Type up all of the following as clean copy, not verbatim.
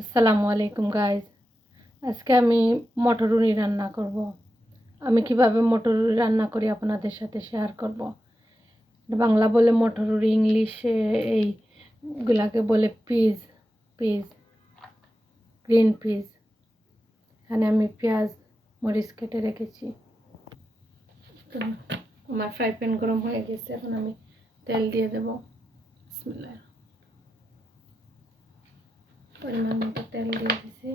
আসসালামু আলাইকুম গাইজ। আজকে আমি মটরুনি রান্না করব। আমি কিভাবে মটরুনি রান্না করি আপনাদের সাথে শেয়ার করব। বাংলা বলে মটরুনি, ইংলিশে এইগুলাকে বলে পিজ, গ্রিন পিজ। এখানে আমি পেঁয়াজ মরিচ কেটে রেখেছি। তো আমার ফ্রাই প্যান গরম হয়ে গেছে, এখন আমি তেল দিয়ে দেব। বিসমিল্লাহ, পরিমাণ মতো তেল দিয়ে দিয়েছি,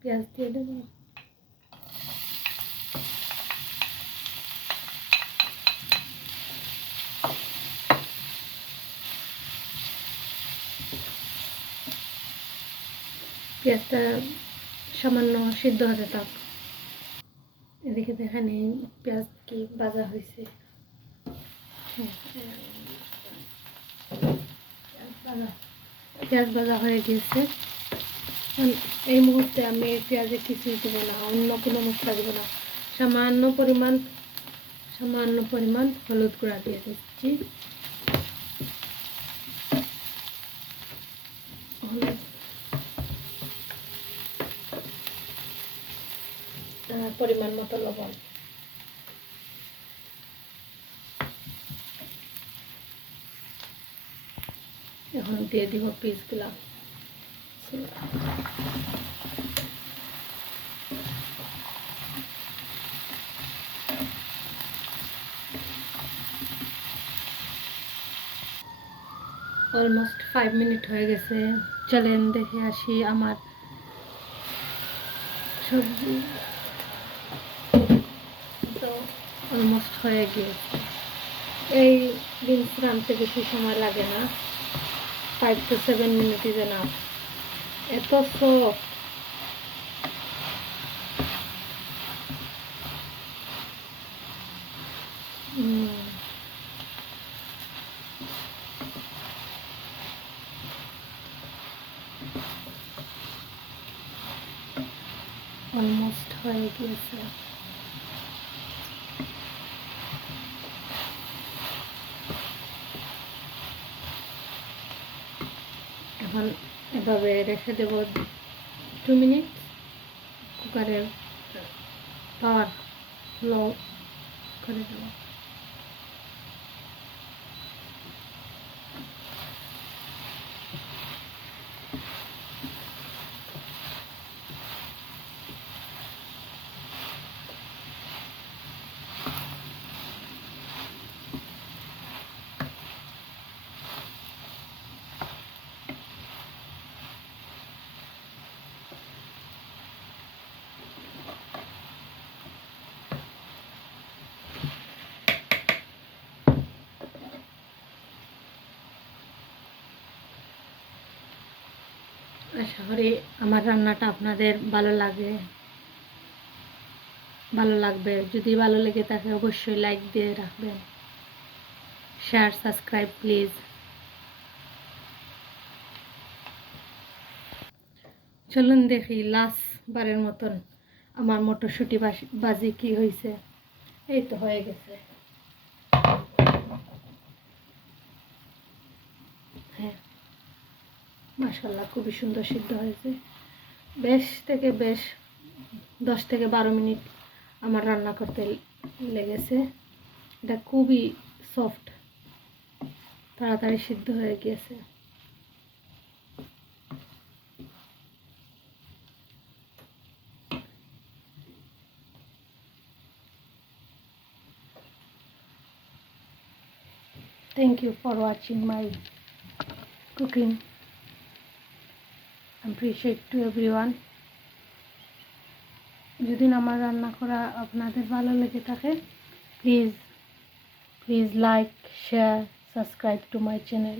পেঁয়াজ দিয়ে দেবো। পেঁয়াজটা সামান্য সিদ্ধ হতে থাক। এদিকে দেখেন এই পেঁয়াজ কি ভাজা হয়েছে। পেঁয়াজ ভাজা হয়ে গিয়েছে। এই মুহূর্তে আমি পেঁয়াজে কিছুই দেবো না, অন্য কোনো মশলা দেবো না। সামান্য পরিমাণ হলুদ গুঁড়া দিয়ে দিচ্ছি। পরিমাণ মতো লবণ। এখন দিয়ে দিব পিসগুলা। অলমোস্ট 5 মিনিট হয়ে গেছে। চলেন দেখে আসি আমার সবজি। তো অলমোস্ট হয়ে গিয়েছে। এই বিনস রাঁধতে বেশি সময় লাগে না, 5 to 7 মিনিট ইজ এনাফ। এত সফট, অলমোস্ট হয়ে গিয়েছে। এখন এভাবে রেখে দেব 2 মিনিট। কুকারের পাওয়ার লো করে দেব। আশা করি আমার রান্নাটা আপনাদের ভালো লাগবে। যদি ভালো লেগে থাকে অবশ্যই লাইক দিয়ে রাখবেন। Share, subscribe please. চলুন দেখি লাস্ট বারের মতন আমার মটরশুঁটি বাজি কি হয়েছে। এই তো হয়ে গেছে। হ্যাঁ, মাশাআল্লাহ, খুবই সুন্দর সিদ্ধ হয়েছে। বেশ 10 থেকে 12 মিনিট আমার রান্না করতে লেগেছে। এটা খুবই সফট, তাড়াতাড়ি সিদ্ধ হয়ে গিয়েছে। Thank you for watching my cooking. Appreciate to everyone. যদি আমার রান্না করা আপনাদের ভালো লেগে থাকে, please like, share, subscribe to my channel.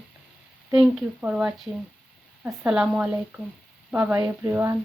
Thank you for watching. Assalamu alaikum. Bye bye everyone.